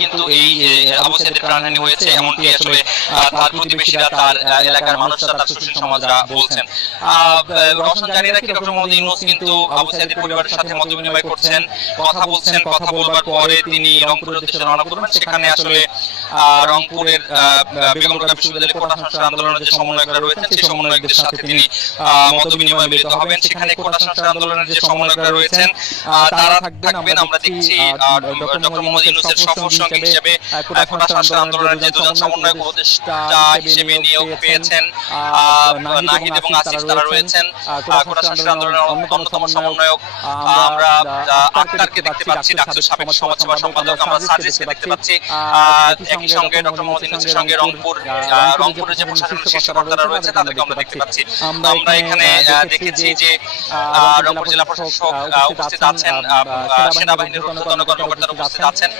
কিন্তু এই আবু সাইদের প্রাণহানি হয়েছে, এমনটি আসলে তার প্রতিবেশীরা, তার এলাকার মানুষরা, তার সুশীল সমাজরা বলছেন। রওশন জানিয়ে রাখি, ডক্টর মোহাম্মদ ইউনূস কিন্তু আবু সাইদের পরিবারের সাথে মত বিনিময় করছেন, কথা বলছেন। কথা বলবার পরে তিনি রংপুরের উদ্দেশ্যে রওনা করবেন। সেখানে আসলে রংপুরের বেগম রোকেয়া বিশ্ববিদ্যালয়ের কোটা সংস্কার আন্দোলনের যে সমন্বয়করা রয়েছেন, সেই সমন্বয়কদের সাথে তিনি মত বিনিময়ে মিলিত হবেন। সেখানে কোটা সংস্কার আন্দোলনের যে সমন্বয়করা রয়েছেন তারা থাকবেন। আমরা দেখছি ডক্টর মোহাম্মদ ইউনূসের সফর সঙ্গী হিসেবে কোটা সংস্কার আন্দোলনের যে দুজন সমন্বয়ক উপদেষ্টা হিসেবে নিয়োগ পেয়েছেন নাহিদ এবং আসিফ, তারা রয়েছেন। কোটা সংস্কার আন্দোলনের অন্যতম সমন্বয়ক আমরা আক্তারকে দেখতে পাচ্ছি, ডাকসুর সাবেক সমাজসেবা সম্পাদক আমরা সাজিদকে দেখতে পাচ্ছি। একই সঙ্গে ডক্টর মোহাম্মদ ইউনূসের সঙ্গে রংপুরের যে প্রশাসনের শীর্ষ কর্তারা রয়েছে তাদেরকে আমরা দেখতে পাচ্ছি। আমরা এখানে দেখেছি যে রংপুর জেলা প্রশাসক উপস্থিত আছেন, সেনাবাহিনীর ঊর্ধ্বতন কর্মকর্তারা উপস্থিত আছেন।